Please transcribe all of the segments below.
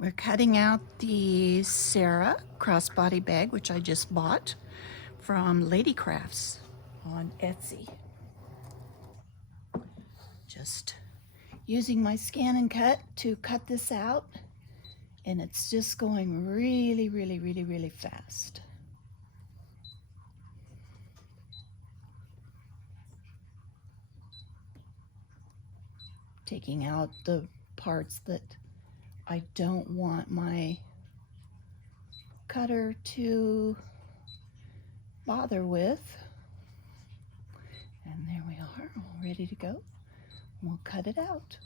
We're cutting out the Sarah crossbody bag, which I just bought from Lady Crafts on Etsy. Just using my scan and cut to cut this out, and it's just going really fast. Taking out the parts that I don't want my cutter to bother with. And there we are, all ready to go. We'll cut it out.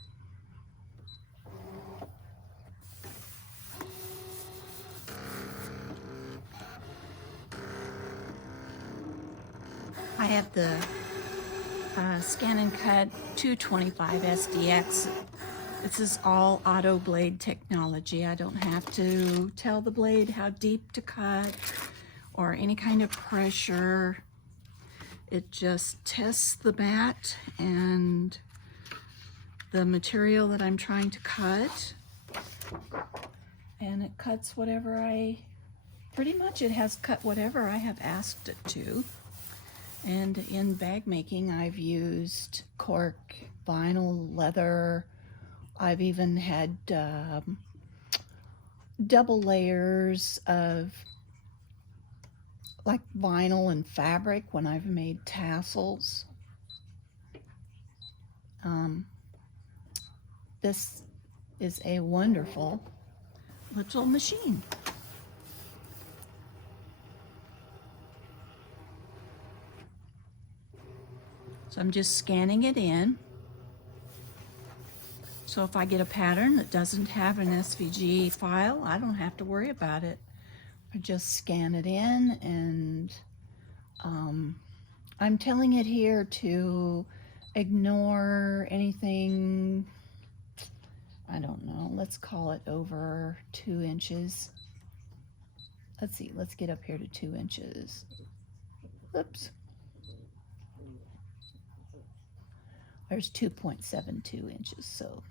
I have the Scan and Cut 225 SDX. This is all auto blade technology. I don't have to tell the blade how deep to cut or any kind of pressure. It just tests the mat and the material that I'm trying to cut, and it cuts whatever pretty much it has cut whatever I have asked it to. And in bag making, I've used cork, vinyl, leather. I've even had double layers of like vinyl and fabric when I've made tassels. This is a wonderful little machine. So I'm just scanning it in. So if I get a pattern that doesn't have an SVG file, I don't have to worry about it. I just scan it in, and I'm telling it here to ignore anything, I don't know, let's call it over 2 inches. Let's see, let's get up here to 2 inches. Oops. There's 2.72 inches, so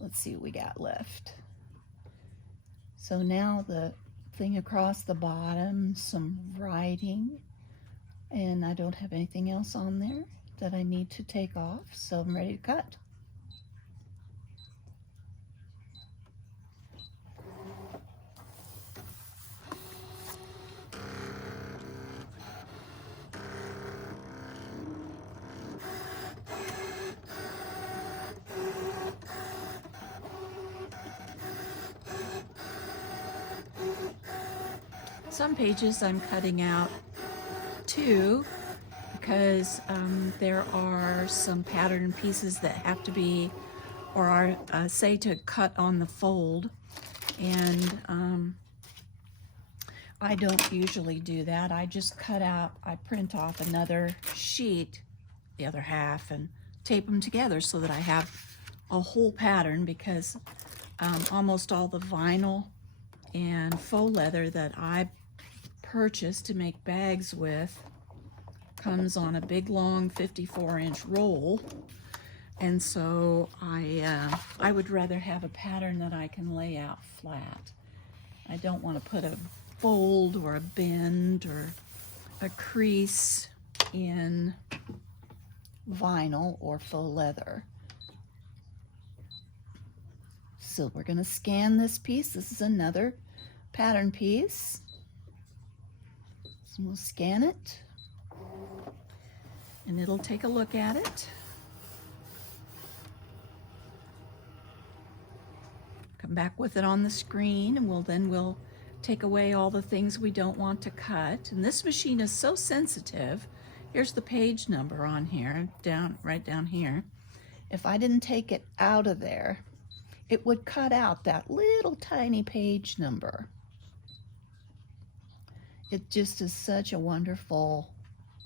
let's see what we got left. So now the thing across the bottom, some writing, and I don't have anything else on there that I need to take off, so I'm ready to cut. Some pages I'm cutting out too, because there are some pattern pieces that have to be, or are say to cut on the fold, and I don't usually do that. I just cut out, I print off another sheet, the other half, and tape them together so that I have a whole pattern, because almost all the vinyl and faux leather that I purchased to make bags with comes on a big long 54-inch roll, and so I would rather have a pattern that I can lay out flat. I don't want to put a fold or a bend or a crease in vinyl or faux leather. So we're going to scan this piece. This is another pattern piece. So we'll scan it, and it'll take a look at it. Come back with it on the screen, and we'll take away all the things we don't want to cut. And this machine is so sensitive. Here's the page number on here, right down here. If I didn't take it out of there, it would cut out that little tiny page number. It just is such a wonderful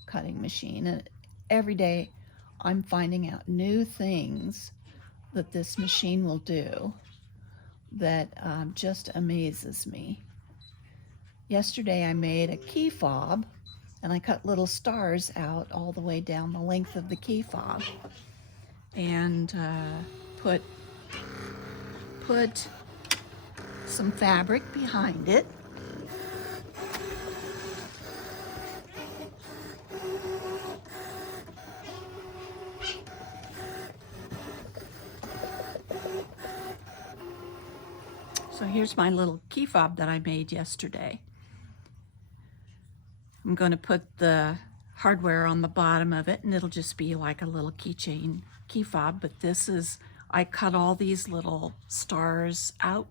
cutting machine, and every day I'm finding out new things that this machine will do that just amazes me. Yesterday I made a key fob, and I cut little stars out all the way down the length of the key fob, and put some fabric behind it. So here's my little key fob that I made yesterday. I'm going to put the hardware on the bottom of it, and it'll just be like a little keychain key fob. But this is, I cut all these little stars out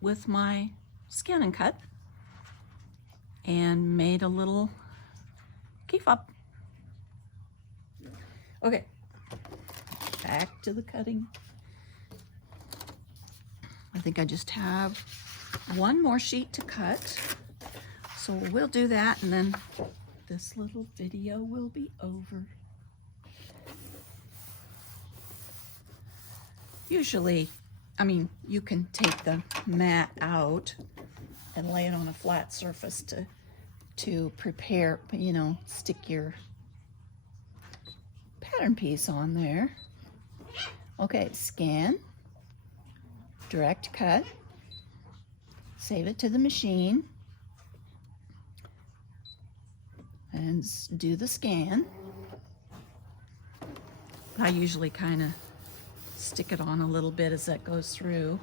with my Scan and Cut and made a little key fob. Okay, back to the cutting. I think I just have one more sheet to cut. So we'll do that, and then this little video will be over. Usually, I mean, you can take the mat out and lay it on a flat surface to prepare, you know, stick your pattern piece on there. Okay, scan, direct cut, save it to the machine, and do the scan. I usually kind of stick it on a little bit as that goes through.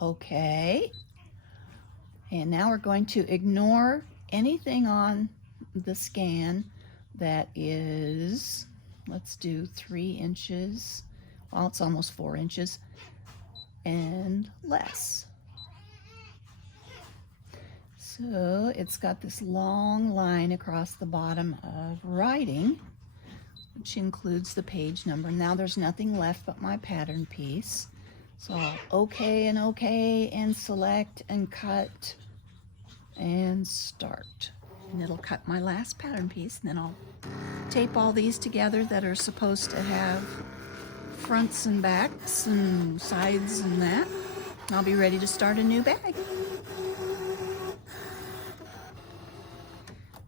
Okay, and now we're going to ignore anything on the scan that is, let's do 3 inches, well, it's almost 4 inches, and less. So it's got this long line across the bottom of writing, which includes the page number. Now there's nothing left but my pattern piece. So I'll OK and select and cut and start. And it'll cut my last pattern piece, and then I'll tape all these together that are supposed to have fronts and backs and sides and that. And I'll be ready to start a new bag.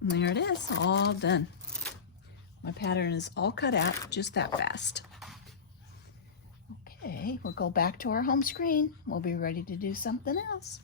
And there it is, all done. My pattern is all cut out just that fast. Okay, we'll go back to our home screen. We'll be ready to do something else.